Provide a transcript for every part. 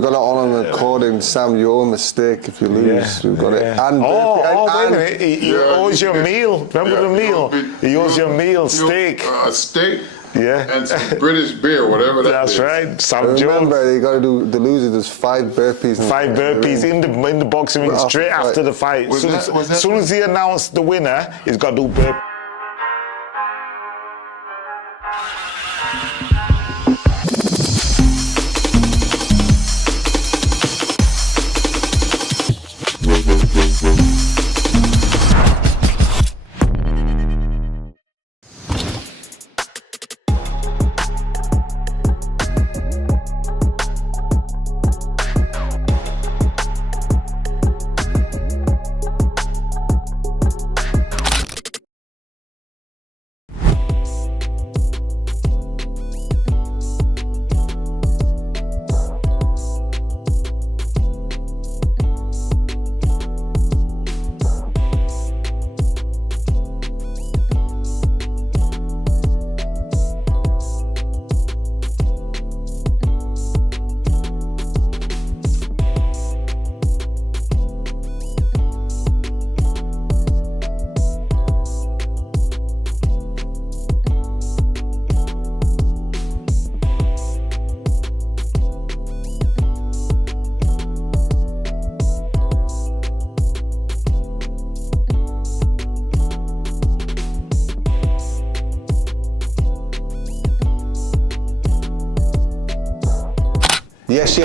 We've got it on recording, Sam, your mistake if you lose. We've got it. And wait a minute. He owes your meal. Remember the meal? He owes your meal, steak. Steak. Yeah. And some British beer, whatever that is. That's right. Sam remember, Jones. you got to do the loser. There's 5 burpees. 5 burpees in the boxing ring straight after the fight. As soon as he announced the winner, he's got to do burpees.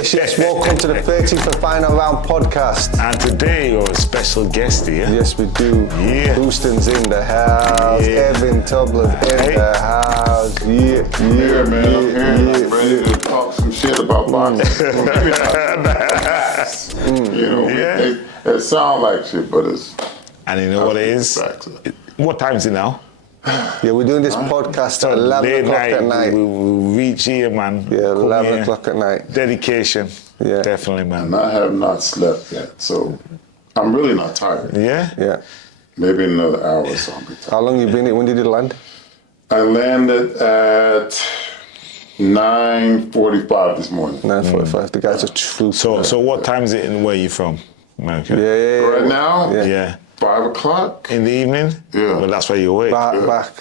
Yes. Welcome to the 30th Final Round podcast. And today you're a special guest here. Yes, we do. Yeah. Houston's in the house. Yeah. Tobler's in the house. Yeah, man. I'm ready to talk some shit about boxing. It sounds like shit, but it's. And you know what it is? What time is it now? Yeah, we're doing this podcast at 11 o'clock at night. We reach here, man. Yeah, 11 o'clock at night. Dedication. Yeah. Definitely, man. And I have not slept yet, so I'm really not tired. Yeah? Yeah. Maybe in another hour or so I'll be tired. How long you been here? When did you land? I landed at 9:45 this morning. 9:45. The guys just flew. So what time is it and where you from? America? Yeah. Right now? Yeah. 5 o'clock? In the evening? Yeah. Well, that's why you're awake. Back.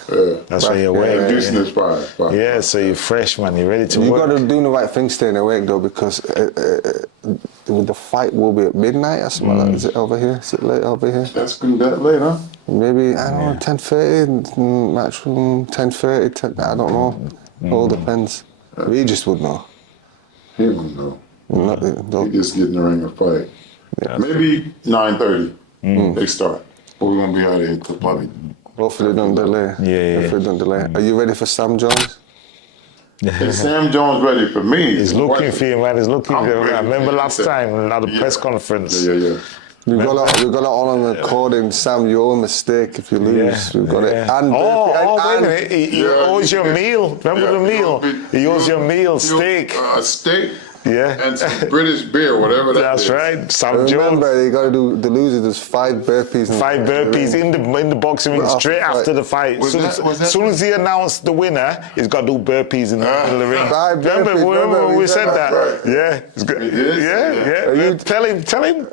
Yeah. That's why you're awake. Houston is 5. Yeah, so you're fresh, man. You're ready to work. You got to do the right thing staying awake, though, because the fight will be at midnight or something like that. Is it over here? Is it late over here? That's been that late, huh? Maybe, I don't know, 10:30, maximum 10:30, I don't know. All depends. We just would know. He won't know. He just get in the ring and fight. Yeah. Maybe 9:30 they start. But we're going to be out of here till probably. Hopefully they don't delay. Yeah. Hopefully they don't delay. Are you ready for Sam Jones? Is Sam Jones ready for me? He's looking for you, man. He's looking for you. I remember last time at the press conference. Yeah. We've got it on recording, Sam, your mistake if you lose. We've got it. And wait a minute. He owes your meal. Remember the meal? He owes your meal, steak. Steak. Yeah. And some British beer, whatever that is. That's right. Sam remember, Jones. you got to do the loser. There's 5 burpees. 5 burpees in the boxing ring straight after the fight. As soon as he announced the winner, he's got to do burpees in the middle of the ring. 5 Remember burpees, when we said that? Right. Yeah. It's good. Yeah. Tell him.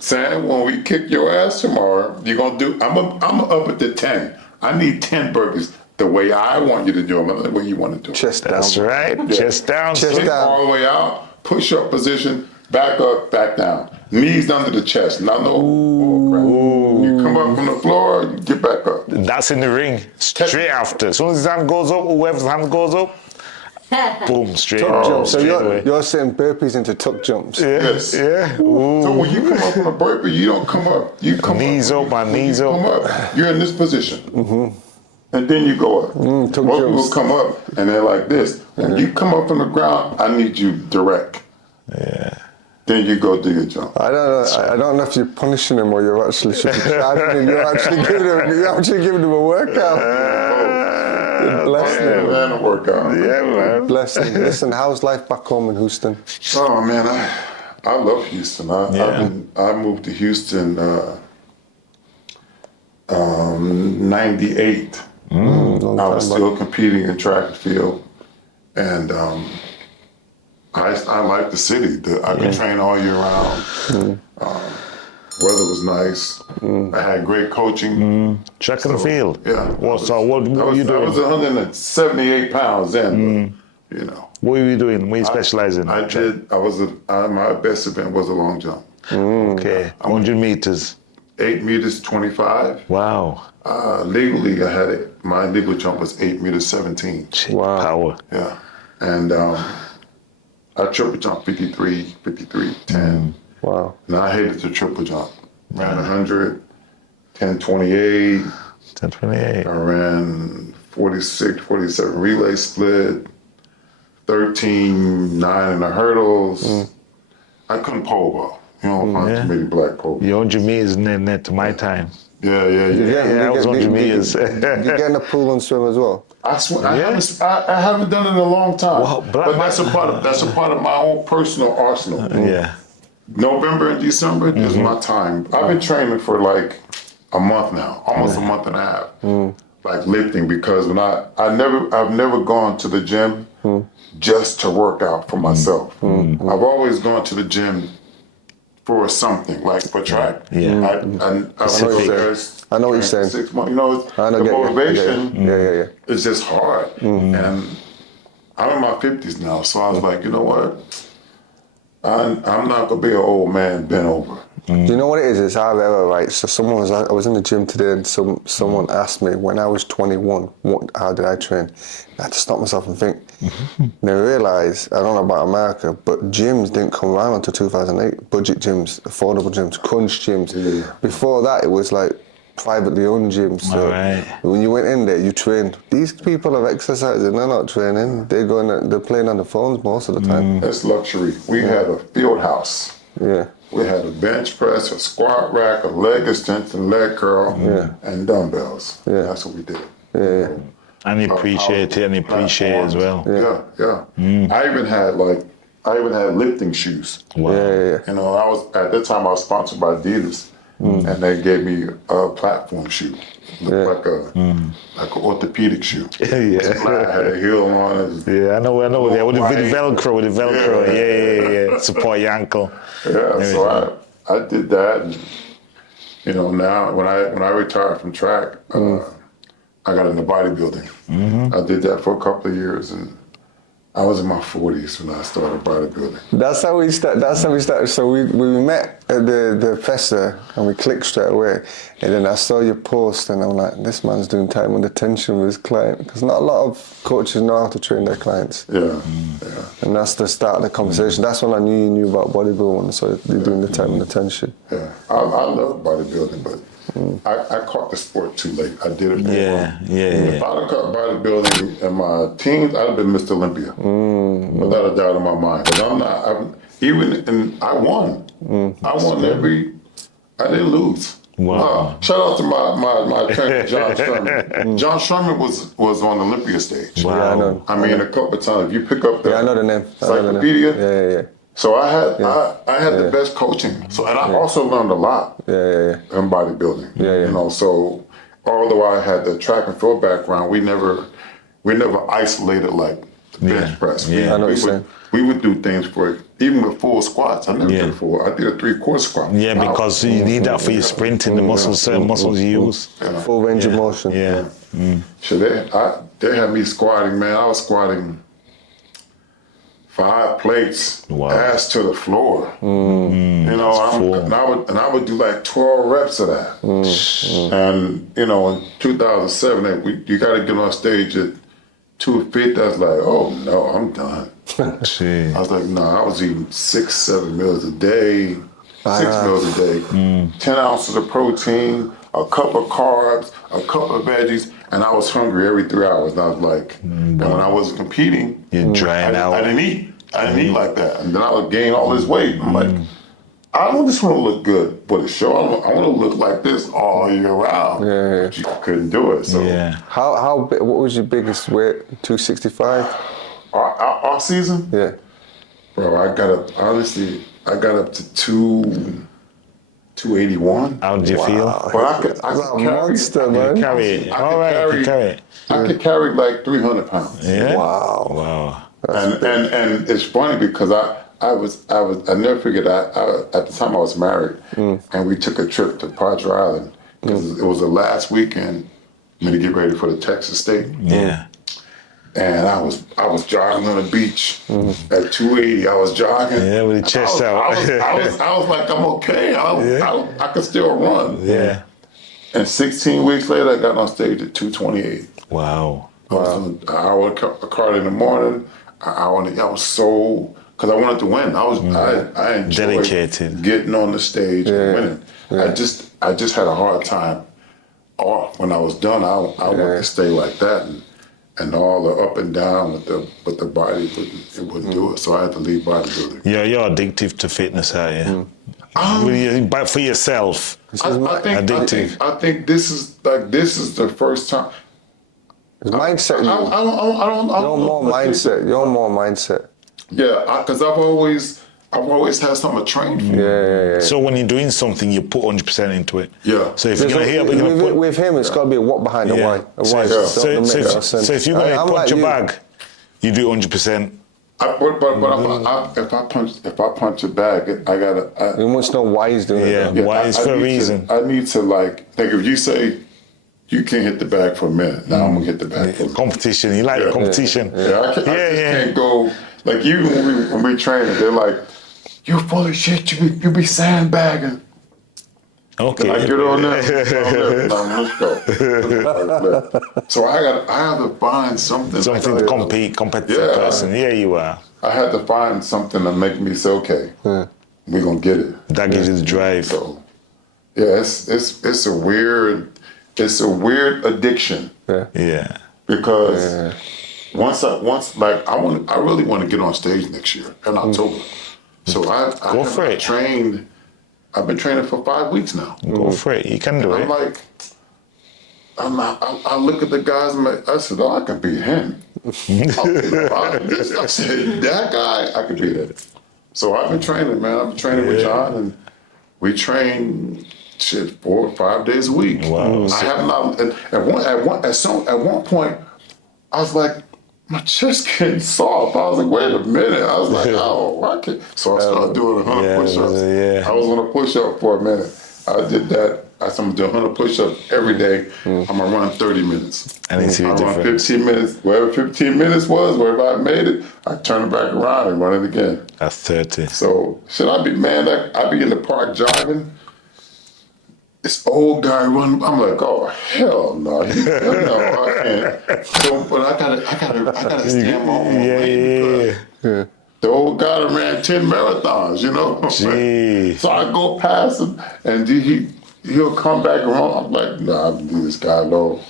Sam, when we kick your ass tomorrow, you're gonna do. I'm up at the 10. I need 10 burpees. The way I want you to do them, not the way you want to do them. Chest down. That's right. Yeah. Chest down. All the way out. Push up position. Back up. Back down. Knees under the chest. Now no. You come up from the floor. You get back up. That's in the ring. Straight after. As soon as his hand goes up, whoever's hand goes up. Boom, straight jump. So away. you're saying burpees into tuck jumps. Yes. Yeah. So when you come up on a burpee, you don't come up. You come knees up, man. Knees up. Come up. You're in this position. And then you go up. Most people come up and they're like this. When you come up from the ground, I need you direct. Yeah. Then you go do your jump. I don't know if you're punishing him or you're actually charging him. You're actually giving him a workout. Bless him. And a workout. Yeah, man. Bless him. Listen, how's life back home in Houston? Oh man, I love Houston. I moved to Houston 98. I was still competing in track and field, and I like the city. I could train all year round. Weather was nice. I had great coaching. Track and field. Yeah. What were you doing? I was 178 pounds then. But, you know. What were you doing? What you specialize in? My best event was a long jump. Okay. 100 meters. 8 meters 25. Wow. Legally, I had it. My legal jump was 8 meters 17. Wow. Power. Yeah. And I triple jump 53, 10. Wow. And I hated the triple jump. Ran 100, 1028. 1028. I ran 46, 47 relay split, 13, 9 in the hurdles. I couldn't pole vault. You don't find too many black pole vaults. Your 100 meters net to my time. Yeah. I was 100 meters. You get in the pool and swim as well? I haven't done it in a long time. Wow, but that's a part of my own personal arsenal. Yeah. November and December is my time. I've been training for like a month now, almost a month and a half, like lifting, because I've never gone to the gym just to work out for myself. I've always gone to the gym for something, like for track. Yeah. I know what you're saying. 6 months. You know, the motivation is just hard. And I'm in my 50s now, so I was like, you know what? I'm not gonna be an old man bent over. Do you know what it is? It's how ever, right? So I was in the gym today, and someone asked me when I was 21, how did I train? I had to stop myself and think. They realised, I don't know about America, but gyms didn't come around until 2008. Budget gyms, affordable gyms, crunch gyms. Before that, it was like privately owned gyms. So when you went in there, you trained. These people are exercising, they're not training. They're playing on the phones most of the time. That's luxury. We had a field house. Yeah. We had a bench press, a squat rack, a leg extension, leg curl, and dumbbells. Yeah. That's what we did. Yeah. And you appreciate it, and you appreciate it as well. Yeah. I even had lifting shoes. Wow. Yeah. You know, at that time I was sponsored by Adidas, and they gave me a platform shoe, looked like an orthopedic shoe. Flat, had a heel on it. Yeah, I know. Yeah, with the Velcro. Yeah. Support your ankle. Yeah, so I did that, and you know, now when I retired from track, I got into bodybuilding. I did that for a couple of years, and I was in my 40s when I started bodybuilding. That's how we started. So we met at the festa and we clicked straight away. And then I saw your post and I'm like, this man's doing time under tension with his client. Because not a lot of coaches know how to train their clients. Yeah. And that's the start of the conversation. That's when I knew you knew about bodybuilding. So you're doing the time under tension. Yeah, I love bodybuilding, but I caught the sport too late. I did it. If I'd have caught bodybuilding in my teens, I'd have been Mr. Olympia, without a doubt in my mind. Because I won. I won I didn't lose. Wow. Shout out to my trainer, John Sherman. John Sherman was on the Olympia stage. Wow. Yeah, I know. I mean, a couple of times. If you pick up the I know the name. encyclopedia. Yeah. So I had the best coaching. So and I also learned a lot. In bodybuilding. You know, so although I had the track and field background, we never isolated like the bench press. We would do things even with full squats. I never did full. I did a 3/4 squat. Yeah, because you need that for your sprinting, the certain muscles you use. Full range of motion. Yeah. So they had me squatting, man. I was squatting 5 plates, ass to the floor. You know, and I would do like 12 reps of that. And you know, in 2007, you got to get on stage at 250. I was like, oh no, I'm done. I was like, no, I was eating 6-7 meals a day, 6 meals a day, 10 ounces of protein, a cup of carbs, a cup of veggies, and I was hungry every 3 hours. And I was like, and when I wasn't competing, you're drying out. I didn't eat like that. And then I would gain all this weight. I'm like, I don't just want to look good for the show. I want to look like this all year round. But you couldn't do it. So how big, what was your biggest weight? 265? Our season? Yeah. Bro, I got up to 281. How did you feel? But I could carry it. All right, you carry it. I could carry like 300 pounds. Yeah. Wow. And it's funny because I never figured at the time I was married, and we took a trip to Padre Island because it was the last weekend to get ready for the Texas State. Yeah. And I was jogging on the beach at 280. I was jogging. Yeah, with the chest out. I was like, I'm okay. I could still run. Yeah. And 16 weeks later, I got on stage at 228. Wow. I was doing an hour of cardio in the morning. I was so, because I wanted to win. I enjoyed dedicated, getting on the stage and winning. Yeah. I just had a hard time off. When I was done, I wanted to stay like that, and all the up and down with the body wouldn't do it. So I had to leave bodybuilding. Yeah, you're addictive to fitness, aren't you? But for yourself, addictive. I think this is the first time. It's mindset. You're more mindset. Yeah, because I've always had something to train for. Yeah. So when you're doing something, you put 100% into it. Yeah. So if you're gonna hear, with him, it's got to be a what behind the why. So if you're gonna punch a bag, you do 100%. If I punch a bag, I gotta. You must know why he's doing it. Yeah, why is for a reason. I need to like if you say you can't hit the bag for a minute, now I'm gonna hit the bag for a minute. Competition. You like the competition. I just can't go. Like even when we train, they're like, "You full of shit. You be sandbagging." Okay. I get on there. Let's go. So I have to find something. Something to compete, competitive person. Yeah, you are. I had to find something to make me say, okay, we're gonna get it. That gives you the drive. So, yeah, it's a weird addiction. Yeah. Because I really want to get on stage next year in October. So I've been training for 5 weeks now. Go for it. You can do it. I look at the guys and I said, I can beat him. I said, that guy, I can beat him. So I've been training, man. I've been training with John, and we train 4 or 5 days a week. Wow. I have not. At one point, I was like, my chest getting soft. I was like, wait a minute. I was like, I can't. So I started doing 100 push-ups. Yeah. I was on a push-up for a minute. I did that. I'm going to do 100 push-ups every day. I'm going to run 30 minutes. I run 15 minutes. Wherever 15 minutes was, wherever I made it, I turn it back around and run it again. That's 30. So should I be, man, I be in the park jogging. This old guy running, I'm like, oh hell no, no, I can't. So, but I gotta stand my own lane because the old guy that ran 10 marathons, Gee. So I go past him, and he'll come back around. I'm like, nah, I leave this guy alone.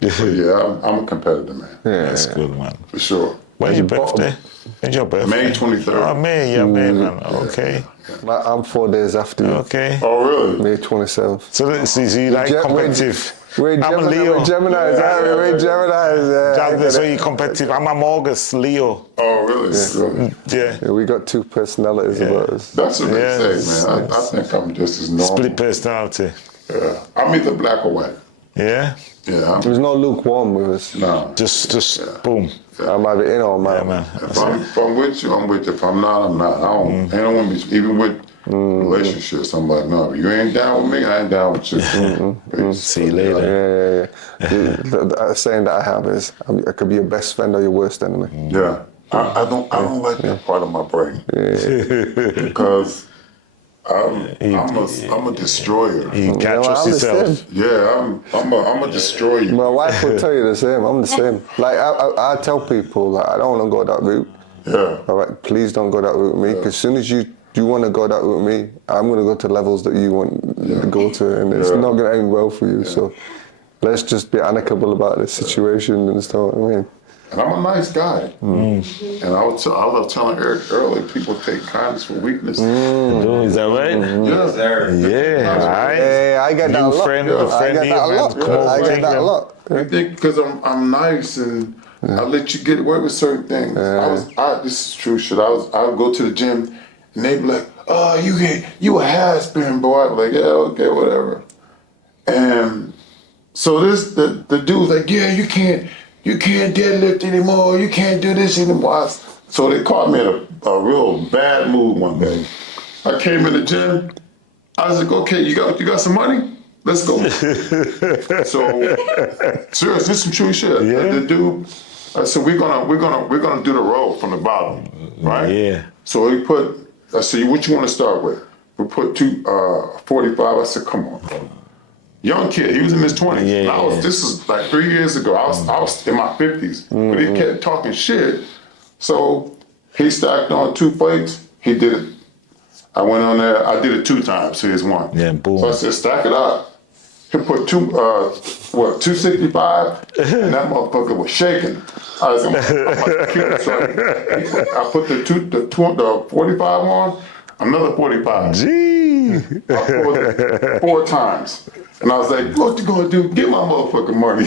Yeah, I'm a competitor, man. Yeah, that's good, man. For sure. When's your birthday? When's your birthday? May 23rd. Oh, May, yeah, May, man. Okay. I'm 4 days after you. Okay. Oh, really? May 27th. So you like competitive. I'm a Leo. We're Geminis. We're Geminis. That's why you're competitive. I'm August, Leo. Oh, really? Yeah. We got 2 personalities about us. That's what they say, man. I think I'm just as normal. Split personality. Yeah. I'm either black or white. Yeah? Yeah. There's no lukewarm with us. No. Just boom. Yeah. I'm either in or I'm out. Man. If I'm with you, I'm with you. If I'm not, I'm not. I don't want to be, even with relationships, I'm like, no, if you ain't down with me, I ain't down with you. See you later. Yeah. The saying that I have is, I could be your best friend or your worst enemy. Yeah. I don't like that part of my brain. Because I'm a destroyer. You can't trust yourself. Yeah, I'm a destroyer. My wife will tell you the same. I'm the same. Like I tell people, like, I don't want to go that route. Yeah. All right, please don't go that route with me. Because as soon as you want to go that route with me, I'm going to go to levels that you want to go to, and it's not going to end well for you. So let's just be amicable about this situation and stuff. I mean. And I'm a nice guy. And I was telling Eric earlier, people take kindness for weakness. Is that right? Yes, Eric. Yeah, all right. Hey, I get that a lot. I get that a lot. You think because I'm nice and I let you get away with certain things. This is true shit. I would go to the gym and they'd be like, oh, you a has-been, boy. I'd be like, yeah, okay, whatever. And so the dude's like, yeah, you can't deadlift anymore. You can't do this anymore. So they caught me in a real bad mood one day. I came in the gym. I was like, okay, you got some money? Let's go. So, serious, this is some true shit. Yeah. The dude, I said, we're gonna do the roll from the bottom, right? Yeah. So he put, I said, what you want to start with? We put 45. I said, come on, bro. Young kid, he was in his 20s. Yeah. This is like 3 years ago. I was in my 50s, but he kept talking shit. So he stacked on 2 plates. He did it. I went on there. I did it 2 times. Here's 1. Yeah, boom. So I said, stack it up. He put 265, and that motherfucker was shaking. I was, I'm like, so I put the 45 on, another 45. Gee. I pulled it 4 times. And I was like, what you gonna do? Get my motherfucking money.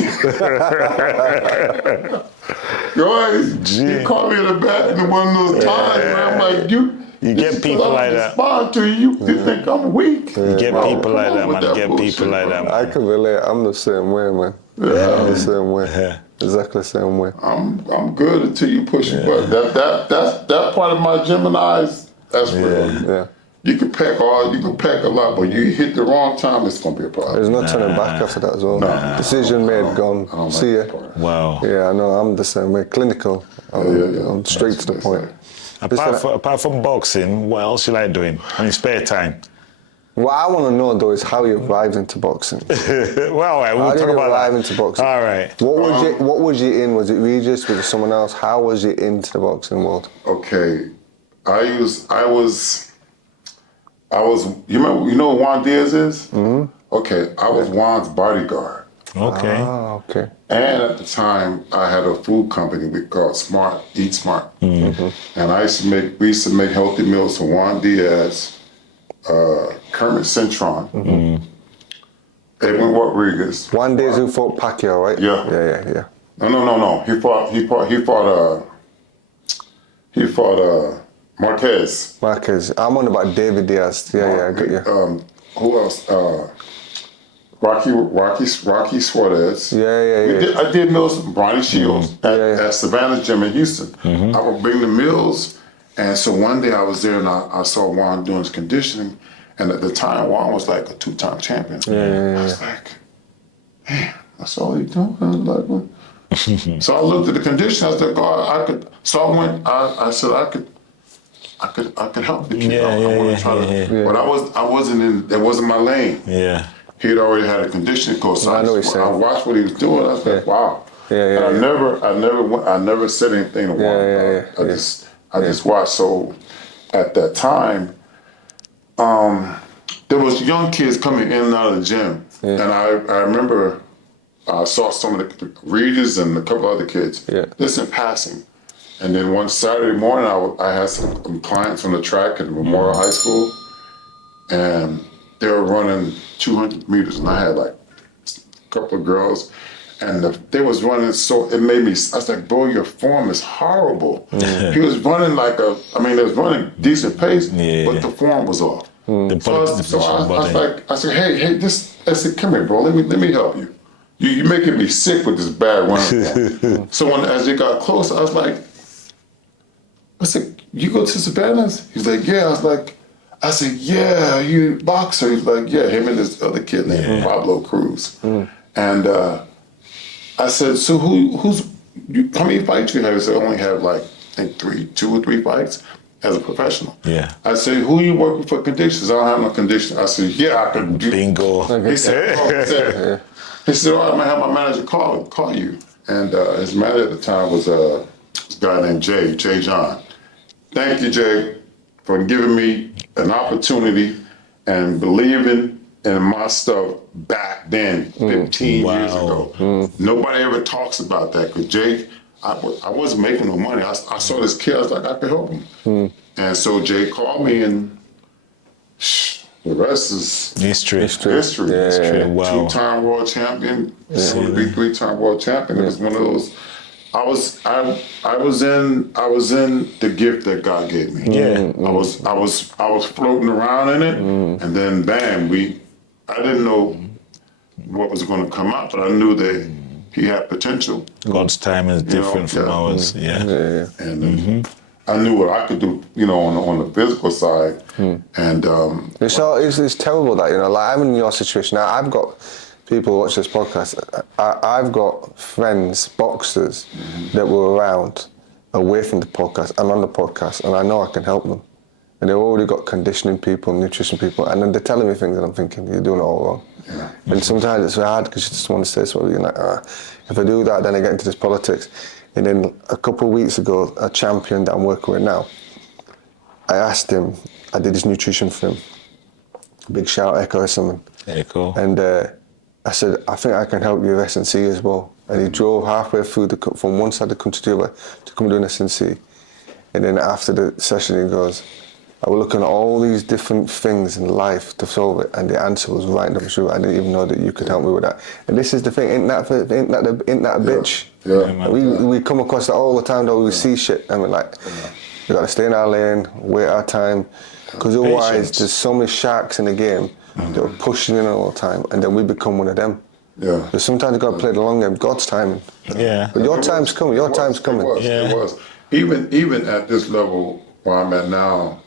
You caught me in the back in one of those times, and I'm like, you get people like that. Respond to you. You think I'm weak. You get people like that, man. You get people like that, man. I can relate. I'm the same way, man. I'm the same way. Exactly the same way. I'm good until you push your button. That part of my Gemini's, that's real. Yeah. You can peck a lot, but you hit the wrong time, it's gonna be a problem. There's no turning back after that as well. Decision made, gone. See ya. Wow. Yeah, I know. I'm the same way. Clinical. I'm straight to the point. Apart from boxing, what else you like doing? I mean, spare time. What I want to know though is how you arrived into boxing. Well, all right, we'll talk about arrive that. into boxing. All right. What was you in? Was it Regis? Was it someone else? How was you into the boxing world? Okay, I was. You know what Juan Diaz is? Mm-hmm. Okay, I was Juan's bodyguard. Okay. Okay. And at the time, I had a food company we called Eat Smart. Mm-hmm. And we used to make healthy meals for Juan Diaz, Kermit Cintron, Edwin Rodriguez. Juan Diaz who fought Pacquiao, right? Yeah. Yeah. No. He fought Marquez. I'm on about David Diaz. Yeah, I got you. Who else? Rocky Suarez. Yeah. I did meals with Bronny Shields at Savannah Gym in Houston. I would bring the meals, and so one day I was there and I saw Juan doing his conditioning, and at the time Juan was like a 2-time champion. I was like, man, that's all he doing. I was like, what? So I looked at the condition. I was like, oh, I could. So I went. I said I could help the kid. I want to try to. But I wasn't that wasn't my lane. Yeah. He'd already had a conditioning coach. So I watched what he was doing. I was like, wow. And I never said anything to Juan. I just watched. So at that time, there was young kids coming in and out of the gym, and I remember I saw some of the Regis and a couple other kids just in passing. And then one Saturday morning, I had some clients on the track at Memorial High School, and they were running 200 meters, and I had like a couple of girls, and they was running, so it made me, I was like, bro, your form is horrible. He was running they was running decent pace, but the form was off. I said, hey, I said, come here, bro, let me help you. You're making me sick with this bad running. So as it got closer, I said, you go to Savannah's? He's like, yeah. I said, yeah, you boxer? He's like, yeah, him and this other kid named Pablo Cruz. And I said, so how many fights you have? He said, I only have like, I think 2 or 3 fights as a professional. Yeah. I said, who are you working for conditions? I don't have no condition. I said, yeah, I could do. Bingo. He said, he said, I'm gonna have my manager call you. And his manager at the time was a guy named Jay John. Thank you, Jay, for giving me an opportunity and believing in my stuff back then, 15 years ago. Nobody ever talks about that, because Jay, I wasn't making no money. I saw this kid, I was like, I could help him. And so Jay called me, and the rest is history. Wow. 2-time world champion, soon to be 3-time world champion. It was one of those. I was in the gift that God gave me. I was floating around in it, and then bam, I didn't know what was going to come out, but I knew that he had potential. God's time is different from ours. And I knew what I could do, on the physical side, and it's terrible that like I'm in your situation now. I've got people who watch this podcast. I've got friends, boxers, that were around, away from the podcast and on the podcast, and I know I can help them. And they've already got conditioning people, nutrition people, and then they're telling me things, and I'm thinking, you're doing it all wrong. Yeah. And sometimes it's hard because you just want to say something. You're like, if I do that, then I get into this politics. And then a couple of weeks ago, a champion that I'm working with now, I asked him, I did his nutrition for him. Big shout, Echo or something. Echo. And I said, I think I can help you with S&C as well. And he drove halfway through from one side of the country to the other to come do an S&C. And then after the session, he goes, I was looking at all these different things in life to solve it, and the answer was right up true. I didn't even know that you could help me with that. And this is the thing, ain't that a bitch? Yeah. We come across that all the time, though. We see shit, and we're like, we got to stay in our lane, wait our time, because otherwise there's so many sharks in the game that are pushing in all the time, and then we become one of them. Yeah. But sometimes you got to play the long game, God's timing. Yeah. But your time's coming. Your time's coming. It was. Even at this level where I'm at now,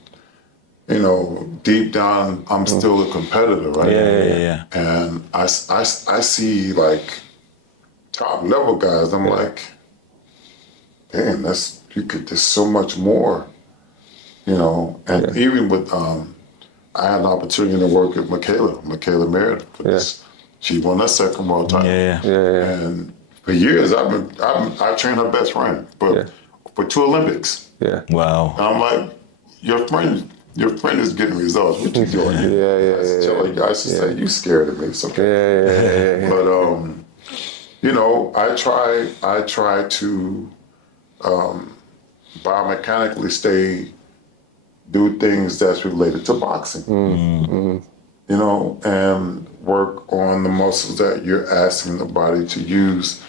deep down, I'm still a competitor, right? Yeah. And I see like top level guys. I'm like, damn, there's so much more, And even with, I had an opportunity to work with Michaela Merritt for this. She won that second world title. Yeah. And for years, I trained her best friend for 2 Olympics. Yeah. Wow. And I'm like, your friend is getting results. What you doing? I should say, you scared of me. It's okay. Yeah. But I try to biomechanically do things that's related to boxing. And work on the muscles that you're asking the body to use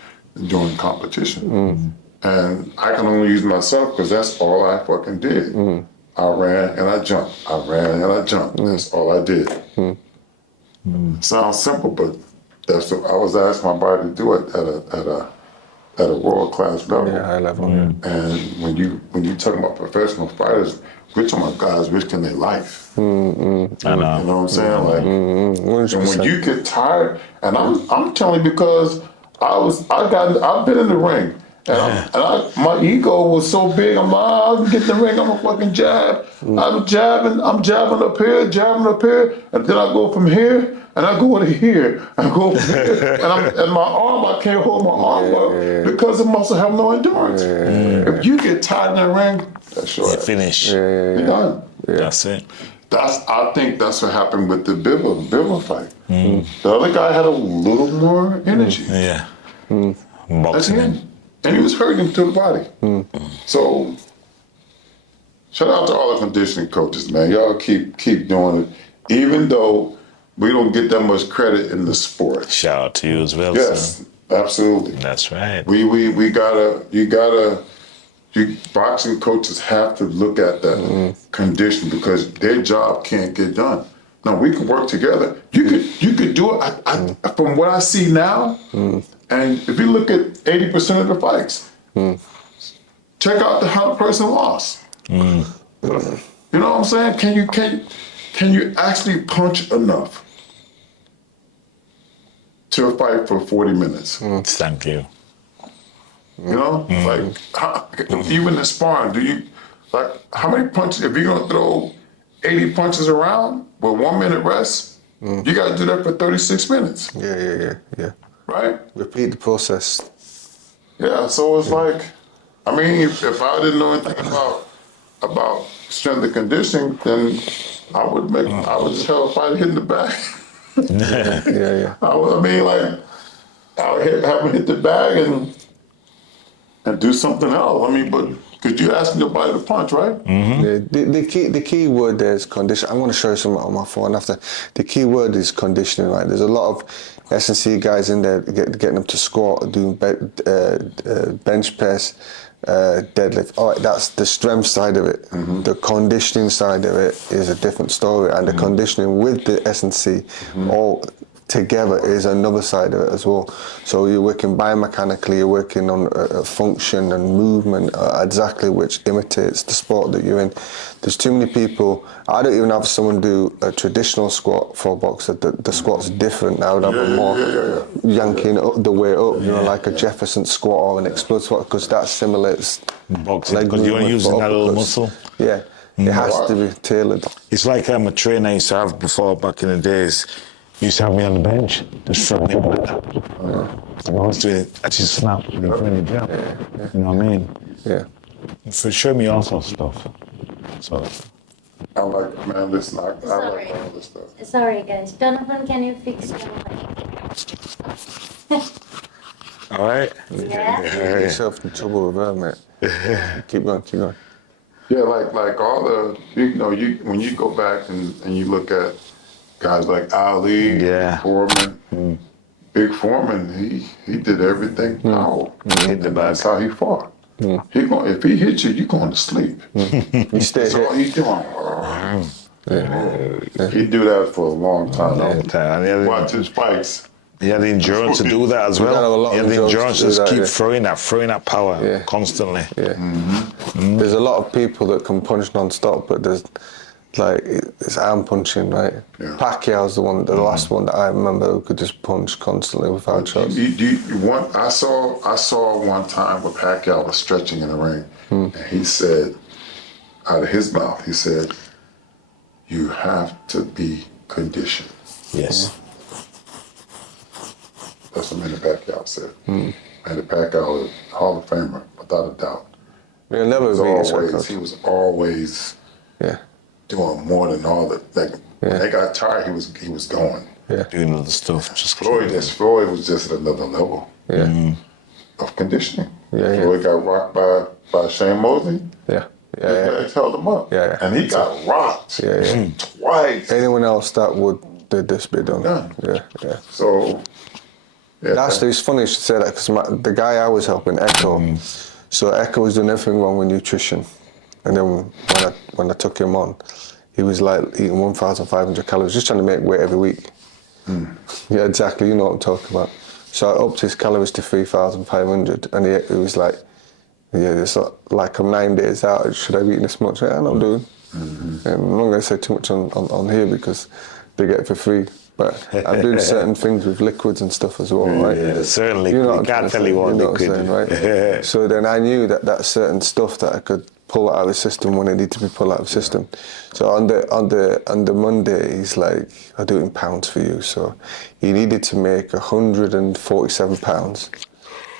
during competition. And I can only use myself because that's all I fucking did. I ran and I jumped. That's all I did. Sounds simple, but that's what I was asking my body to do it at a world class level. Yeah, high level. And when you talk about professional fighters, we're talking about guys risking their life. I know. You know what I'm saying? Like, and when you get tired, and I'm telling you because I've been in the ring. And my ego was so big. I'm like, I'll get in the ring. I'm a fucking jab. I'm jabbing up here, and then I go from here, and I go to here. I go from here, and my arm, I can't hold my arm up because the muscle have no endurance. If you get tired in the ring, that's your finish. You're done. That's it. I think that's what happened with the Bivol fight. The other guy had a little more energy. Yeah. That's him. And he was hurting to the body. So, shout out to all the conditioning coaches, man. Y'all keep doing it, even though we don't get that much credit in the sport. Shout out to you as well. Yes, absolutely. That's right. Boxing coaches have to look at that condition because their job can't get done. No, we can work together. You could do it. From what I see now. And if you look at 80% of the fights, check out how the person lost. You know what I'm saying? Can you actually punch enough to fight for 40 minutes? Thank you. You know, even in sparring, how many punches? If you're gonna throw 80 punches around with 1 minute rest, you got to do that for 36 minutes. Yeah. Right? Repeat the process. Yeah, so it's like, I mean, if I didn't know anything about strength and conditioning, then I would just have a fight hitting the bag. Yeah. I would have him hit the bag and do something else. I mean, but because you're asking your body to punch, right? Yeah, the key word there is condition. I'm going to show you something on my phone after. The key word is conditioning, right? There's a lot of S&C guys in there getting them to squat, doing bench press, deadlift. All right, that's the strength side of it. The conditioning side of it is a different story, and the conditioning with the S&C, all together is another side of it as well. So you're working biomechanically, you're working on function and movement, exactly which imitates the sport that you're in. There's too many people. I don't even have someone do a traditional squat for a boxer. The squat's different. I would have a more yanking up the way up, you know, like a Jefferson squat or an explosive squat, because that simulates boxing, because you're using that little muscle. Yeah, it has to be tailored. It's like a trainer I used to have before, back in the days. He used to have me on the bench, just throwing him like that. I was doing it, I just snapped when you jump. You know what I mean? Yeah. For show me all sorts of stuff. So. I like, man, listen, I like all this stuff. Sorry, guys. Donovan, can you fix your mic? All right? Yeah. Get yourself in trouble with her, mate. Keep going. Yeah, like all the, you know, when you go back and you look at guys like Ali, Foreman, Big Foreman, he did everything power. Hit the back. That's how he fought. If he hits you, you're going to sleep. You stay That's all he's doing. He do that for a long time. Watch his fights. He had the endurance to do that as well. He had the endurance to just keep throwing that power constantly. Yeah. There's a lot of people that can punch non-stop, but there's like it's arm punching, right? Yeah. Pacquiao's the last one that I remember who could just punch constantly without shots. I saw one time where Pacquiao was stretching in the ring, and he said, out of his mouth, he said, "You have to be conditioned." Yes. That's what Manny Pacquiao said. Manny Pacquiao is a Hall of Famer, without a doubt. He'll never be. He was always doing more than all that. When they got tired, he was going. Yeah. Doing other stuff. Floyd was just at another level of conditioning. Yeah, Floyd got rocked by Shane Mosley. Yeah. His legs held him up. Yeah. And he got rocked twice. Anyone else that would did this be done? Yeah. So, it's funny you should say that, because the guy I was helping, Echo, so Echo was doing everything wrong with nutrition. And then when I took him on, he was like eating 1,500 calories, just trying to make weight every week. Yeah, exactly, you know what I'm talking about. So I upped his calories to 3,500, and he was like, it's like I'm 9 days out, should I be eating this much? I'm not doing. And I'm not going to say too much on here because they get it for free. But I'm doing certain things with liquids and stuff as well, right? Yeah, certainly. You know what can't tell you what liquid. What I'm saying, right? So then I knew that certain stuff that I could pull out of the system when it needed to be pulled out of the system. So on the Monday, he's like, I'll do it in pounds for you. So he needed to make 147 pounds,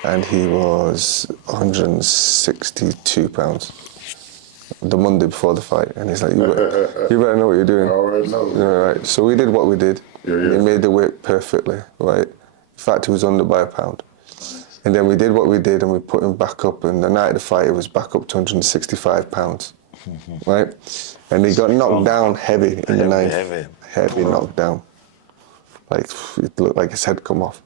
and he was 162 pounds the Monday before the fight. And he's like, you better know what you're doing. I already know. Right. So we did what we did. He made the weight perfectly, right? In fact, he was under by a pound. And then we did what we did, and we put him back up. And the night of the fight, he was back up to 165 pounds, right? And he got knocked down heavy in the ninth. Heavy knocked down. Like, it looked like his head come off.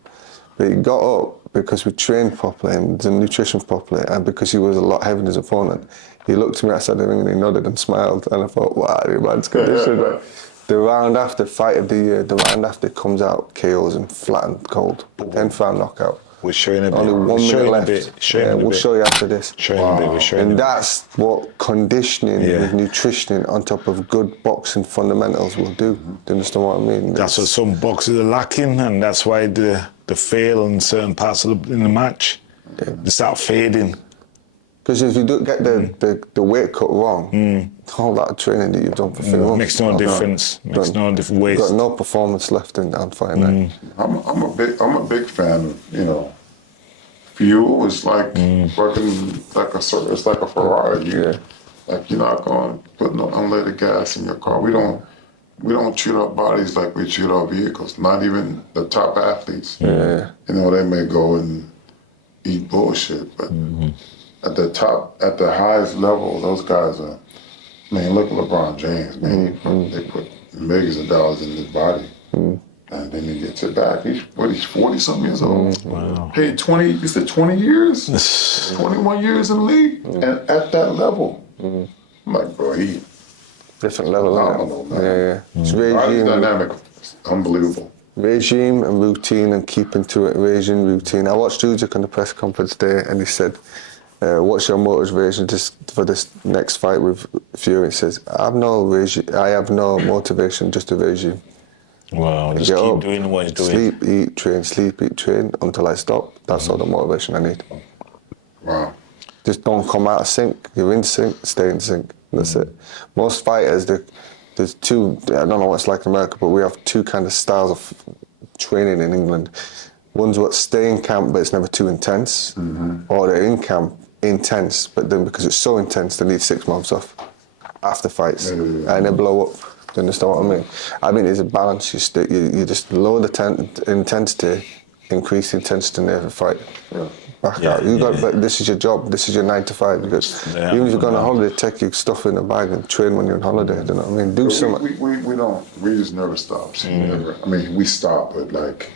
But he got up because we trained properly and the nutrition properly, and because he was a lot heavier than his opponent. He looked at me, I said anything, and he nodded and smiled. And I thought, wow, the man's conditioned. Right? The round after fight of the year, the round after comes out, KOs and flat and cold. 10th round knockout. We're showing a bit. Only 1 minute left. We'll show you after this. And that's what conditioning with nutrition on top of good boxing fundamentals will do. Do you understand what I mean? That's what some boxers are lacking, and that's why they fail in certain parts in the match. They start fading. Because if you don't get the weight cut wrong, all that training that you've done for 3 months makes no difference. Makes no different ways. You've got no performance left in that fight night. I'm a big fan of, fuel is like working it's like a Ferrari. Like you're not going to put no unleaded gas in your car. We don't treat our bodies like we treat our vehicles. Not even the top athletes. They may go and eat bullshit, but at the highest level, those guys are. Look at LeBron James. They put millions of dollars in his body. And then he gets it back. He's 40-something years old. Wow. Paid 20 years? 21 years in the league? And at that level. I'm like, bro, different level, phenomenal, man. It's Body's dynamic, unbelievable. regime and routine and keeping to it. Regime, routine. I watched Usyk on the press conference today, and he said, "What's your motivation for this next fight with Fury?" He says, "I have no regime. I have no motivation, just a regime. Well, just Get keep up, doing what he's doing. sleep, eat, train, sleep, eat, train until I stop. That's all the motivation I need. Wow. Just don't come out of sync. You're in sync, stay in sync. That's it. Most fighters, there's two, I don't know what it's like in America, but we have two kind of styles of training in England. One's what stay in camp, but it's never too intense. Or they're in camp, intense, but then because it's so intense, they need 6 months off after fights. And they blow up. Do you understand what I mean? I mean, there's a balance. You just lower the intensity, increase the intensity in every fight. Back out. But this is your job. This is your 9 to 5. Because even if you're going on holiday, take your stuff in a bag and train when you're on holiday. Do you know what I mean? Do something. We just never stops. Never. I mean, we stop, but like,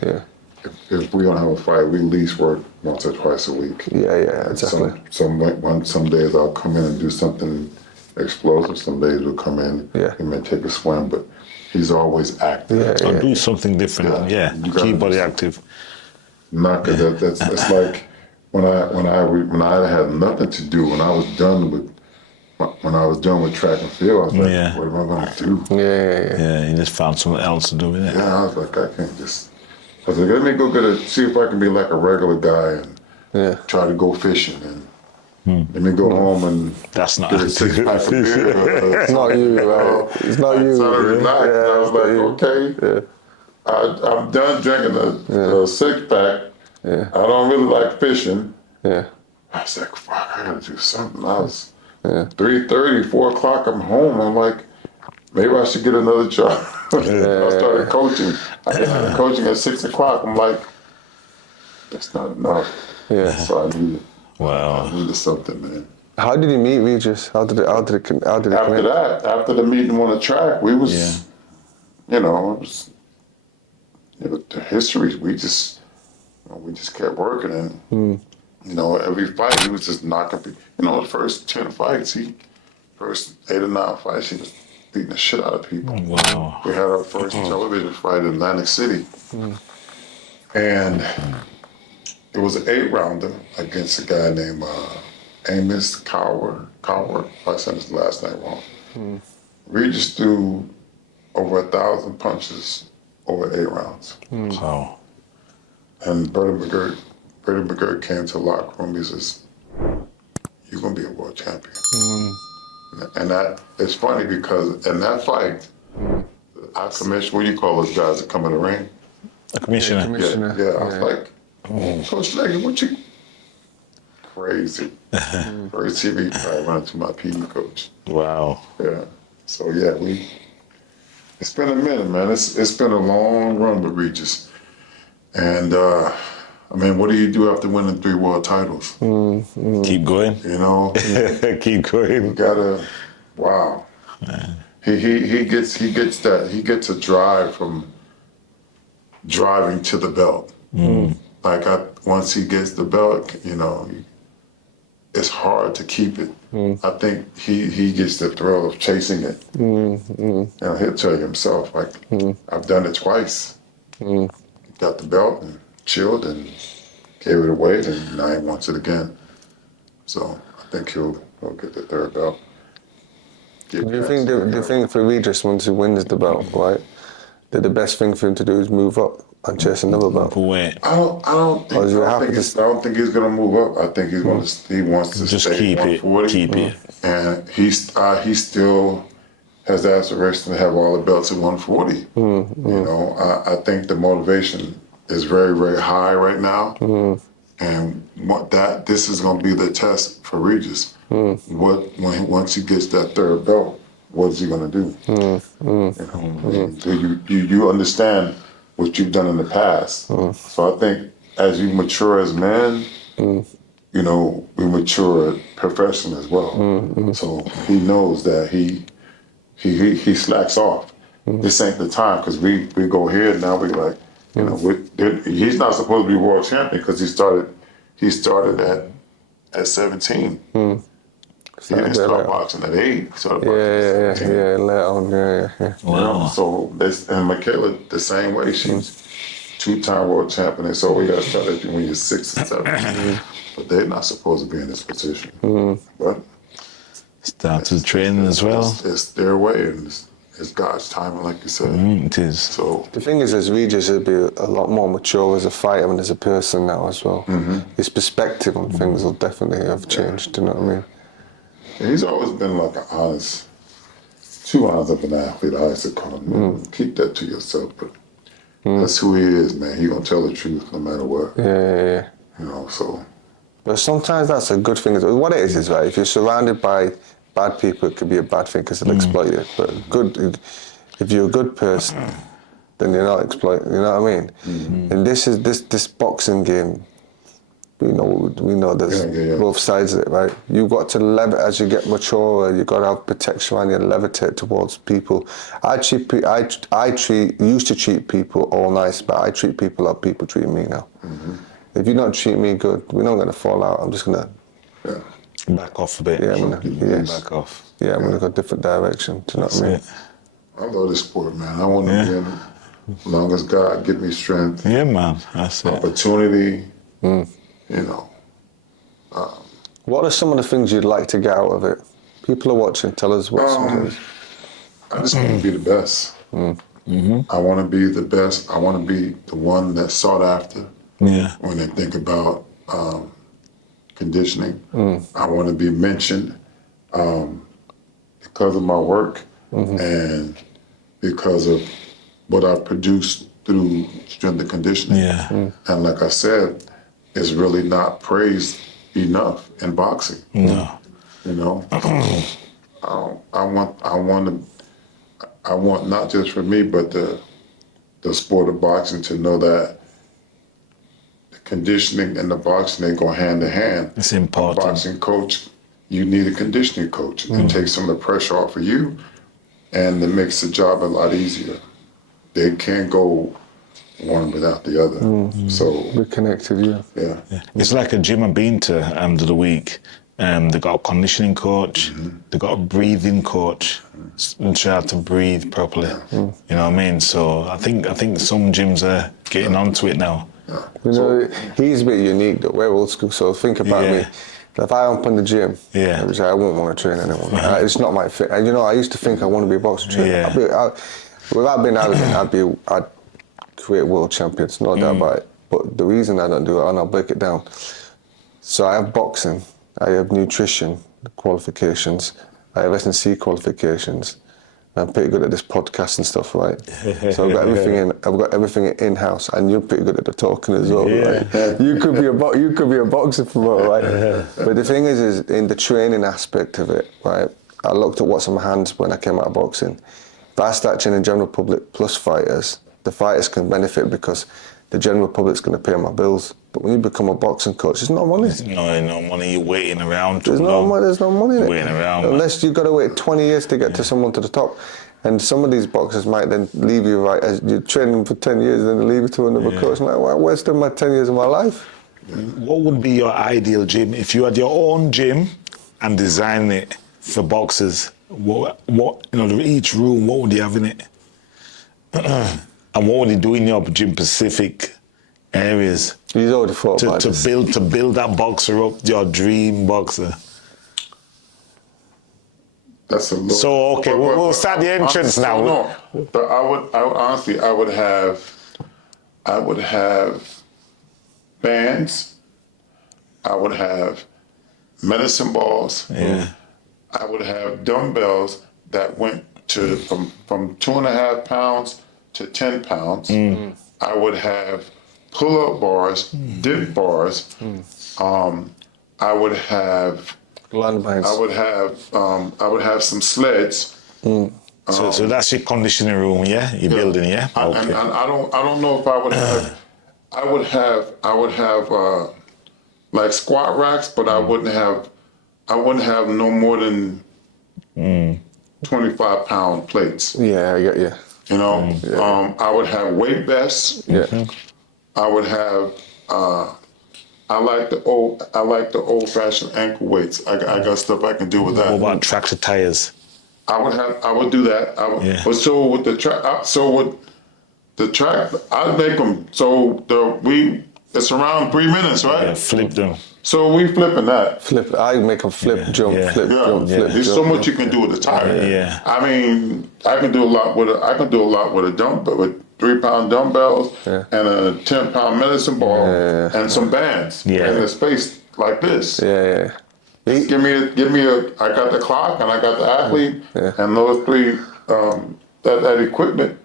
if we don't have a fight, we at least work once or twice a week. Yeah, exactly. Some days I'll come in and do something explosive. Some days we'll come in and may take a swim, but he's always active. Or do something different. Keep body active. Not because it's like when I had nothing to do. When I was done with track and field, I was like, what am I going to do? Yeah, you just found something else to do with it. Yeah, I was like, I can't just. I was like, let me go see if I can be like a regular guy and try to go fishing and. Let me go home and that's not get a 6-pack of beer. It's not you, right? It's not you. I relaxed. I was like, okay, I'm done drinking a 6-pack. I don't really like fishing. I was like, fuck, I gotta do something. I was 3:30, 4 o'clock, I'm home. I'm like, maybe I should get another job. I started coaching. I started coaching at 6 o'clock. I'm like, that's not enough. So I needed something, man. How did you meet Regis? How did it connect? After the meeting on the track, we was, it was the history. We just kept working, and every fight he was just knocking people. The first 10 fights, first 8 or 9 fights, he was beating the shit out of people. Wow. We had our first television fight in Atlantic City, and it was an 8-rounder against a guy named Amos Coward. If I said his last name wrong. Regis threw over 1,000 punches over 8 rounds. Wow. And Bertie McGirt came to the locker room. He says, "You're gonna be a world champion." And that it's funny because in that fight, our commissioner, what do you call those guys that come in the ring? A commissioner. I was like, Coach Leggy, what you crazy? First TV fight, I went to my PE coach. Wow. Yeah. So it's been a minute, man. It's been a long run with Regis. And what do you do after winning 3 world titles? Keep going. Keep going. You gotta, wow. He gets a drive from driving to the belt. Once he gets the belt, it's hard to keep it. I think he gets the thrill of chasing it. He'll tell you himself, I've done it twice. Got the belt and chilled and gave it away, and now he wants it again. So I think he'll get the 3rd belt. Do you think for Regis, once he wins the belt, right, that the best thing for him to do is move up and chase another belt? I don't think he's gonna move up. I think he wants to just stay keep 140. Keep it. And he still has the aspiration to have all the belts at 140. I think the motivation is very, very high right now. And this is going to be the test for Regis. Once he gets that 3rd belt, what is he going to do? Do you understand what you've done in the past? So I think as you mature as men, we mature professionally as well. So he knows that he slacks off. This ain't the time, because we go here and now we like, he's not supposed to be world champion because he started at 17. He didn't start boxing at 8. He started boxing at 17. Later on, yeah. Wow. So and Michaela the same way. She's 2-time world champion. And so we got to start that when you're 6 or 7. But they're not supposed to be in this position. But It's down to the training as well. It's their way, and it's God's timing, like you said. It is. So The thing is, as Regis, he'll be a lot more mature as a fighter and as a person now as well. His perspective on things will definitely have changed. Do you know what I mean? he's always been like too honest of an athlete, I used to call him. Keep that to yourself, but that's who he is, man. He gonna tell the truth no matter what. Yeah. You know, so. But sometimes that's a good thing. What it is right, if you're surrounded by bad people, it could be a bad thing because they'll exploit you. But if you're a good person, then you're not exploited. You know what I mean? And this boxing game. We know there's both sides of it, right? You've got to as you get mature, you've got to have protection around you and levitate towards people. I used to treat people all nice, but I treat people like people treat me now. If you don't treat me good, we're not going to fall out. I'm just going to back off a bit. Back off. Yeah, I'm going to go a different direction. Do you know what I mean? I love this sport, man. I want to be in it as long as God give me strength. Yeah, man. That's it. Opportunity. You know. What are some of the things you'd like to get out of it? People are watching. Tell us what some things. I just want to be the best. I want to be the best. I want to be the one that's sought after. Yeah. When they think about conditioning, I want to be mentioned because of my work and because of what I produced through strength and conditioning. Yeah. And like I said, it's really not praised enough in boxing. No. You know, I want not just for me, but the sport of boxing to know that the conditioning and the boxing, they go hand in hand. It's important. A boxing coach, you need a conditioning coach. It takes some of the pressure off of you, and it makes the job a lot easier. They can't go one without the other. So We're connected, yeah. It's like a gym I've been to the other week. They got a conditioning coach. They got a breathing coach. And show how to breathe properly. You know what I mean? So I think some gyms are getting onto it now. You know, he's a bit unique though. We're old school, so think about me. If I open the gym, I wouldn't want to train anyone. It's not my fit. And you know, I used to think I want to be a boxer trainer. Without being arrogant, I'd create world champions, no doubt about it. But the reason I don't do it, and I'll break it down. So I have boxing, I have nutrition qualifications, I have S&C qualifications. I'm pretty good at this podcast and stuff, right? So I've got everything in-house, and you're pretty good at the talking as well, right? You could be a boxer promoter, right? But the thing is in the training aspect of it, right? I looked at what's on my hands when I came out of boxing. If I start training general public plus fighters, the fighters can benefit because the general public's going to pay my bills. But when you become a boxing coach, there's no money. There's no money. You're waiting around. There's no money in it. Waiting around. Unless you've got to wait 20 years to get to someone to the top. And some of these boxers might then leave you right as you're training for 10 years and then leave it to another coach. I'm like, well, I wasted my 10 years of my life. What would be your ideal gym? If you had your own gym and design it for boxers, what each room, what would you have in it? And what would you do in your gym specific areas? He's already thought about this. To build that boxer up, your dream boxer. That's a little. So okay, we'll start the entrance now. No, but I would honestly, I would have bands. I would have medicine balls. Yeah. I would have dumbbells that went to from 2.5 pounds to 10 pounds. I would have pull-up bars, dip bars. I would have landmines. I would have some sleds. So that's your conditioning room, yeah? You're building, yeah? Okay. And I don't know if I would have. I would have like squat racks, but I wouldn't have no more than 25-pound plates. Yeah, I get you. You know, I would have weight vests. Yeah. I would have I like the old fashioned ankle weights. I got stuff I can do with that. What about tractor tires? I would do that. Yeah. But so with the track, I'd make them so it's around 3 minutes, right? Yeah, flip them. So we flipping that. Flip. I make them flip, jump, yeah. flip, Yeah, jump, flip. there's jump, so much you can do with the tire. Yeah. I mean, I can do a lot with a dump, with 3-pound dumbbells and a 10-pound medicine ball and some bands in a space like this. Yeah. Give me I got the clock and I got the athlete and those three that equipment.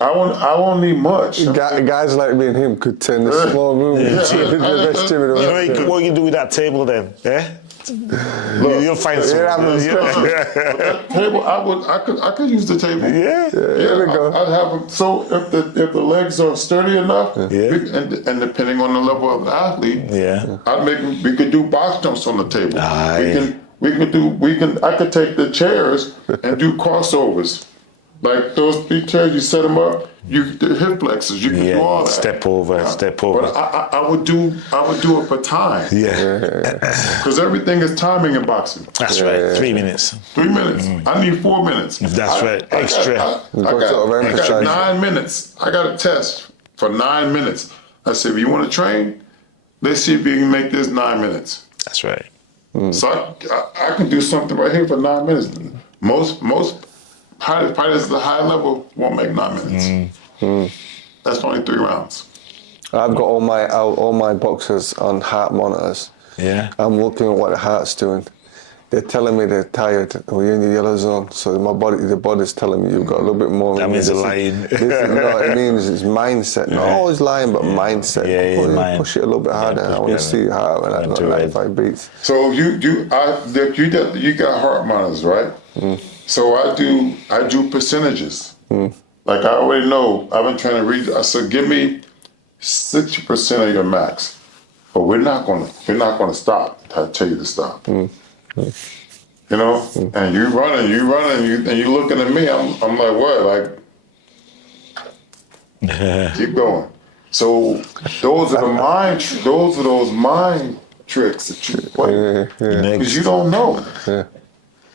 I won't need much. Guys like me and him could turn this small room into the best gym in the world. What you can do with that table then? Yeah? You'll find some. That table, I could use the table. Yeah. There we go. I'd have them. So if the legs are sturdy enough, and depending on the level of the athlete, I'd make them. We could do box jumps on the table. I could take the chairs and do crossovers. Like those 3 chairs, you set them up. The hip flexors, you can do all that. Step over. But I would do it for time. Yeah. Because everything is timing in boxing. That's right. 3 minutes. 3 minutes. I need 4 minutes. That's right. Extra. I got 9 minutes. I got a test for 9 minutes. I said, if you want to train, let's see if you can make this 9 minutes. That's right. So I can do something right here for 9 minutes. Most fighters at the high level won't make 9 minutes. That's only 3 rounds. I've got all my boxers on heart monitors. Yeah. I'm looking at what the heart's doing. They're telling me they're tired. We're in the yellow zone. So the body's telling me you've got a little bit more. That means they're lying. No, it means it's mindset. Not always lying, but mindset. Push it a little bit harder. I want to see your heart when I've got 95 beats. So you got heart monitors, right? So I do percentages. Like I already know. I've been trying to read. I said, give me 60% of your max, but we're not gonna stop. I tell you to stop. You know, and you running, and you looking at me. I'm like, what? Like, keep going. So those are those mind tricks that you play because you don't know.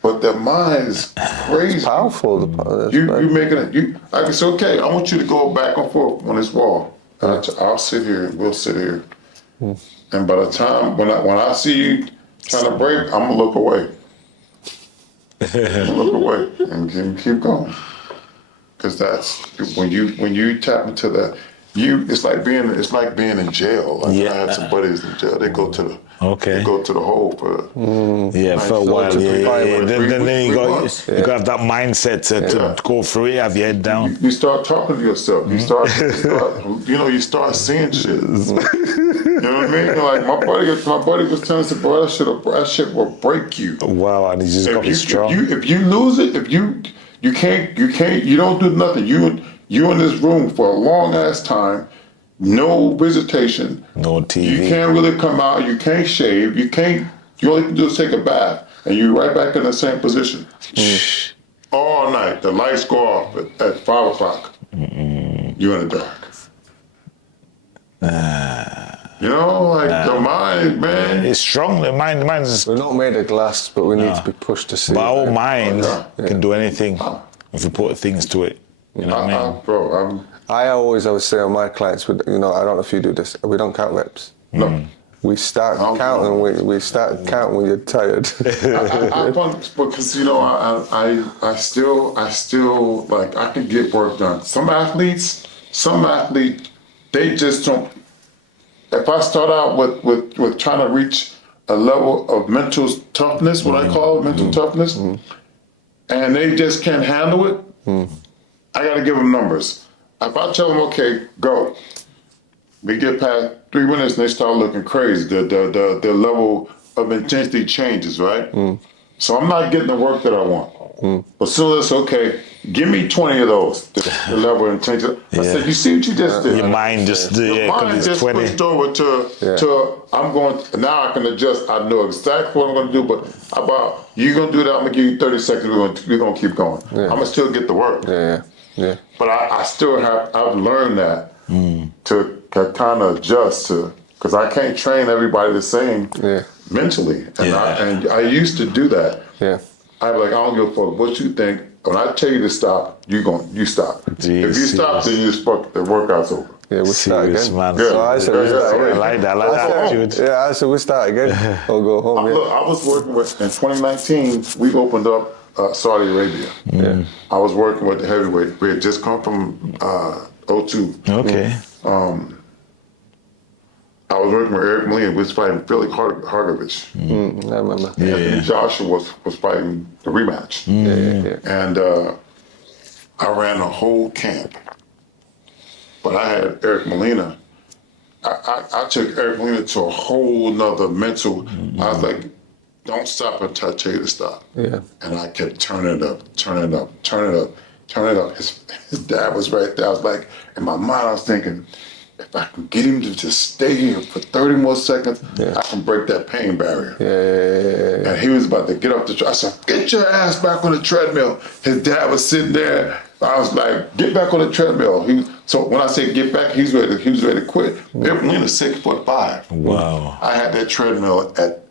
But the mind is crazy. It's powerful. You making it. It's okay. I want you to go back and forth on this wall. I'll sit here. We'll sit here. And by the time when I see you trying to break, I'm gonna look away. And keep going. Because that's when you tap into that. It's like being in jail. Like I had some buddies in jail. They go to the hole for for a while. Then you got that mindset to go through it, have your head down. You start talking to yourself. You start seeing shit. You know what I mean? Like my buddy was telling us, bro, that shit will break you. Wow, and he just got me strong. If you lose it, you don't do nothing. You in this room for a long ass time, no visitation, no TV. You can't really come out. You can't shave. You only can do is take a bath, and you're right back in the same position all night. The lights go off at 5 o'clock. You're in the dark. You know, like the mind, man. It's strong. The mind is. We're not made of glass, but we need to be pushed to see. But our mind can do anything if we put things to it. You know what I mean? Bro, I always say on my clients, I don't know if you do this, we don't count reps. No. We start counting when you're tired. I because I still like I can get work done. Some athletes, they just don't. If I start out with trying to reach a level of mental toughness, what I call mental toughness, and they just can't handle it, I got to give them numbers. If I tell them, okay, go, we get past 3 minutes and they start looking crazy. The level of intensity changes, right? So I'm not getting the work that I want. But soon as okay, give me 20 of those. The level of intensity. I said, you see what you just did? Your mind just switched over to I'm going now. I can adjust. I know exactly what I'm going to do. But about you going to do that? I'm going to give you 30 seconds. We're going to keep going. I'm going to still get the work. Yeah. But I've learned that to kind of adjust to because I can't train everybody the same mentally. And, I used to do that. Yeah. I don't give a fuck what you think. When I tell you to stop, you stop. If you stop, then you fuck, the workout's over. Yeah, we start again. Man. Yeah. So I said, we start I again. like that. I like that attitude. Yeah, I said we start again. Or go home. Yeah. Look, I was working with, in 2019, we opened up Saudi Arabia. Yeah. I was working with the heavyweight. We had just come from O2. Okay. I was working with Eric Molina. We was fighting Philip Hargovich. I remember. Anthony Joshua was fighting the rematch. Yeah. And I ran a whole camp. But I had Eric Molina. I took Eric Molina to a whole nother mental. I was like, don't stop until I tell you to stop. Yeah. And I kept turning it up. His dad was right there. I was like, in my mind, I was thinking, if I can get him to just stay here for 30 more seconds, I can break that pain barrier. Yeah. And he was about to get off the treadmill. I said, get your ass back on the treadmill. His dad was sitting there. I was like, get back on the treadmill. So when I say get back, he was ready to quit. Eric Molina's 6'5". Wow. I had that treadmill it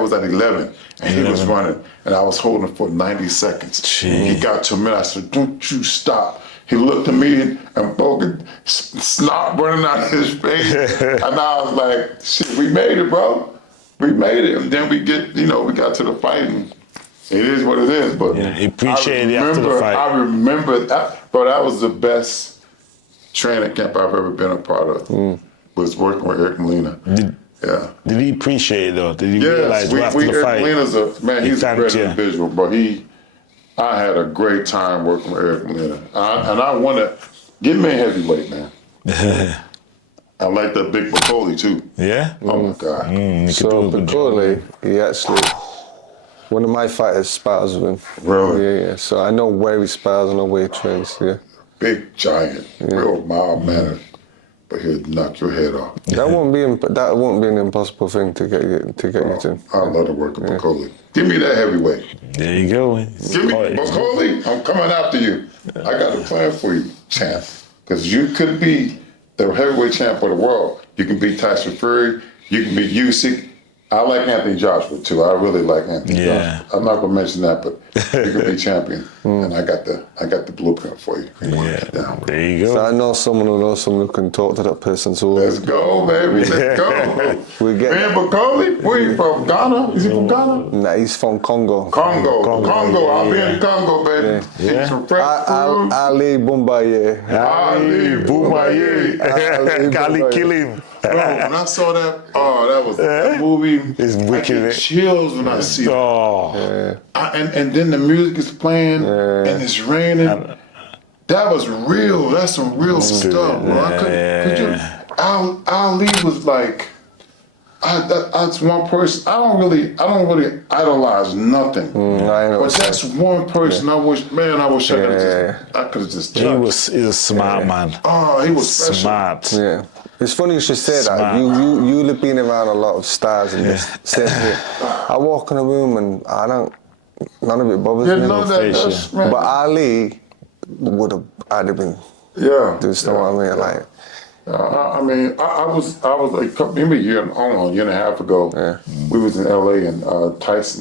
was at 11, and he was running, and I was holding it for 90 seconds. Gee. He got to a minute. I said, don't you stop. He looked at me and fucking snot running out of his face. And I was like, shit, we made it, bro. We made it. And then we got to the fight, and it is what it is. But he appreciated it after the fight. I remember that, bro, that was the best training camp I've ever been a part of. Was working with Eric Molina. Did he appreciate it though? Did he realize after the Eric fight? Molina's he's a great individual, but I had a great time working with Eric Molina. And I want to get me a heavyweight, man. I like that big Piccoli too. Yeah? Oh my God. So Piccoli, he actually, one of my fighters spars with him. Really? Yeah. So I know where he spars, I know where he trains, yeah. Big giant, real mild mannered, but he'll knock your head off. That won't be an impossible thing to get you to. I love to work with Piccoli. Give me that heavyweight. There you go. Give me Piccoli. I'm coming after you. I got a plan for you, champ. Because you could be the heavyweight champ of the world. You can beat Tyson Fury. You can beat Usyk. I like Anthony Joshua too. I really like Anthony Joshua. I'm not gonna mention that, but you can be champion. And I got the blueprint for you. There you go. So I know someone who can talk to that person. So Let's go, baby. Let's go. We get Man, Piccoli, where you from? Ghana? Is he from Ghana? Nah, he's from Congo. Congo. I'll be in Congo, baby. Eat some fresh food. Ali Boumbaye. Ali Boumbaye. Ali kill him. Bro, when I saw that movie, It's wicked. I get chills when I see it. Oh. And then the music is playing and it's raining. That was real. That's some real stuff, bro. Ali was like, that's one person. I don't really idolize nothing. I know. But that's one person I wish I could have just touched. He's a smart man. Oh, he was special. Smart. Yeah. It's funny you should say that. You'll have been around a lot of stars and this same here. I walk in a room and none of it bothers me. But Ali I'd have been. Yeah. Do you know what I mean? Like. I was like maybe a year and a half ago. Yeah. We was in LA and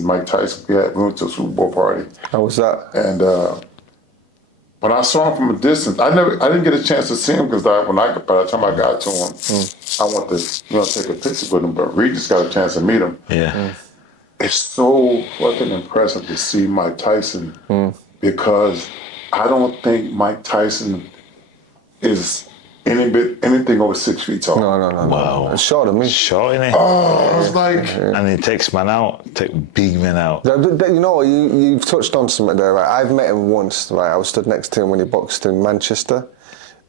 Mike Tyson. We went to a Super Bowl party. How was that? And when I saw him from a distance, I didn't get a chance to see him because by the time I got to him, I want to take a picture with him. But Reed just got a chance to meet him. Yeah. It's so fucking impressive to see Mike Tyson because I don't think Mike Tyson is anything over 6 feet tall. No. Wow. It's short of me. Short, innit? Oh, it's like... And he takes man out, take big men out. You know, you've touched on something there, right? I've met him once, right? I was stood next to him when he boxed in Manchester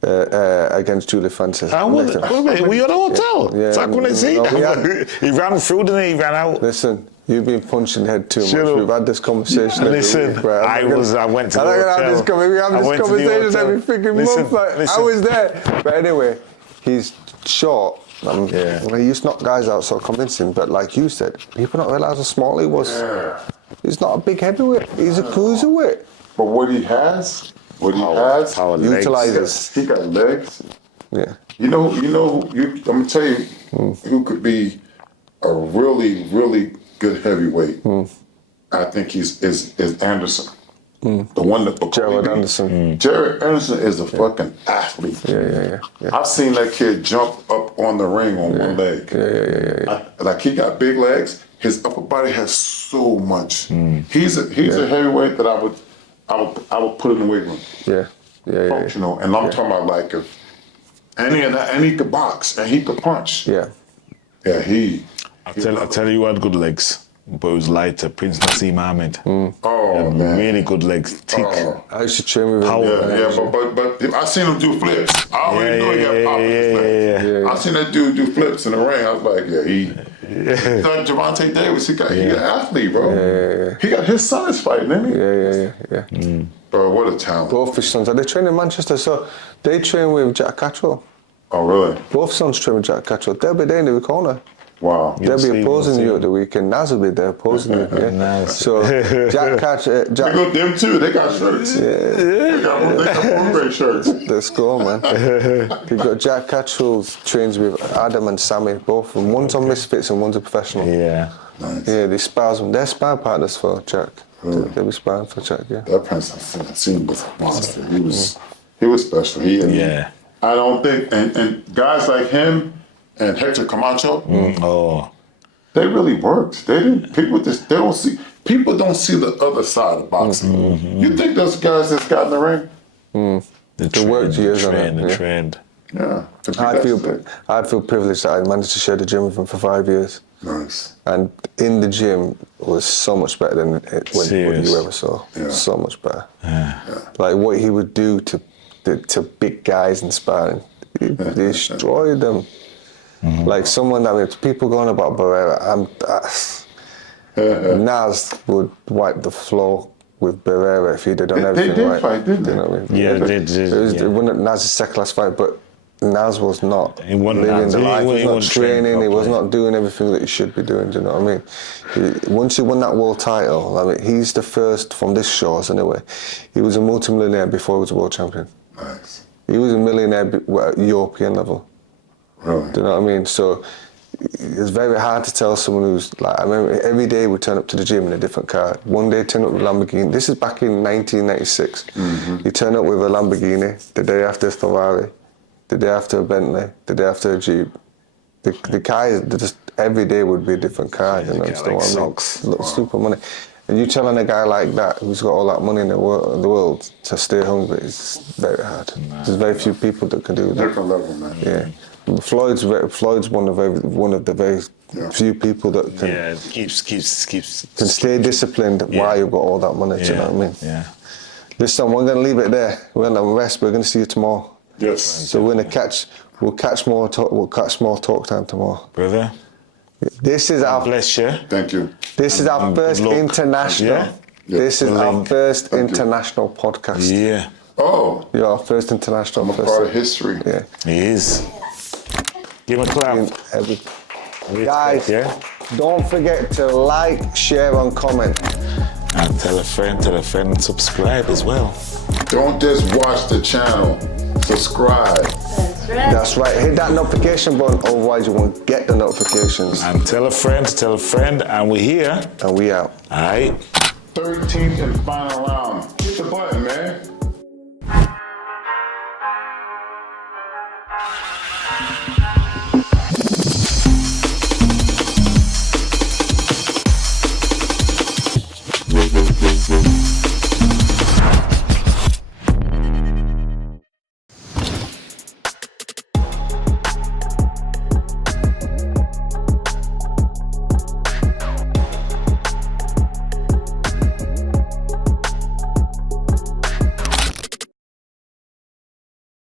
against Julie Francis. Were you at the hotel? Yeah. So I couldn't see. He ran through, didn't he? He ran out. Listen, you've been punching the head too much. We've had this conversation every week, right? I went to the hotel. We have this conversation every freaking month. Like, I was there. But anyway, he's short. He used to knock guys out so convincing, but like you said, people don't realise how small he was. Yeah. He's not a big heavyweight. He's a cruiserweight. But what he has, power utilizes. legs. He got legs. Yeah. I'm gonna tell you who could be a really, really good heavyweight. I think is Anderson. The one that Jared Anderson. Jared Anderson is a fucking athlete. Yeah. I've seen that kid jump up on the ring on one leg. Yeah. Like he got big legs. His upper body has so much. He's a heavyweight that I would put in the weight room. Yeah. Functional. And I'm talking about like if and he could box and he could punch. Yeah. Yeah, I'll tell you who had good legs, but it was lighter. Prince Nassim Ahmed. Oh man, really good legs, thick. I used to train with him. Power. but I seen him do flips. I already know he got pop in his legs. I seen that dude do flips in the ring. I was like, like Javante Davis, he an athlete, bro. Yeah. He got his sons fighting, didn't he? Yeah. Bro, what a talent. Both his sons. They train in Manchester, so they train with Jack Catchwell. Oh, really? Both sons train with Jack Catchwell. They'll be there in the corner. Wow. They'll be opposing you at the weekend. Naz will be there opposing you. Yeah. Nice. So Jack They got them too. They got shirts. They got great shirts. Let's go, man. You've got Jack Catchwell trains with Adam and Sammy, both of them. One's on Misfits and one's a professional. Yeah. Nice. Yeah, they spars them. They're spar partners for Jack. They'll be sparring for Jack, yeah. That Prince Nassim was a monster. He was special. I don't think and guys like him and Hector Camacho, they really worked. They didn't. People don't see the other side of boxing. You think those guys that's got in the ring? The work years on it. The trend. Yeah. I'd feel privileged that I managed to share the gym with him for 5 years. Nice. And in the gym was so much better than what you ever saw. Yeah. So much better. Like what he would do to big guys in sparring, he destroyed them. Like people going about Barrera, Naz would wipe the floor with Barrera if he'd have done everything they right. Fight, didn't they? You know what I mean? Yeah, they did. It wasn't Naz's second last fight, but Naz was not living the life. He was not training. He was not doing everything that he should be doing. Do you know what I mean? Once he won that world title, I mean, he's the first from this shores anyway. He was a multimillionaire before he was a world champion. Nice. He was a millionaire at European level. Really? Do you know what I mean? So it's very hard to tell someone who's like, I remember every day we turn up to the gym in a different car. One day turn up with a Lamborghini. This is back in 1996. You turn up with a Lamborghini, the day after a Ferrari, the day after a Bentley, the day after a Jeep. The cars, just every day would be a different car. You know, like socks. Look, stupid money. And you telling a guy like that who's got all that money in the world to stay hungry is very hard. There's very few people that can do that. Different level, man. Yeah. Floyd's one of the very few people that can can stay disciplined while you've got all that money. Do you know what I mean? Yeah. Listen, we're going to leave it there. We're going to rest. We're going to see you tomorrow. Yes. So we'll catch more talk time tomorrow. Brother. This is our Bless you. Thank you. This is our first international. Yeah. This is our first international podcast. Yeah. Oh. You're our first international. I'm a part of history. Yeah. He is. Give him a clap. Guys, don't forget to like, share, and comment. And tell a friend, and subscribe as well. Don't just watch the channel. Subscribe. That's right. Hit that notification button, otherwise you won't get the notifications. And tell a friend, and we're here. And we out. All right. 13th and final round. Hit the button, man.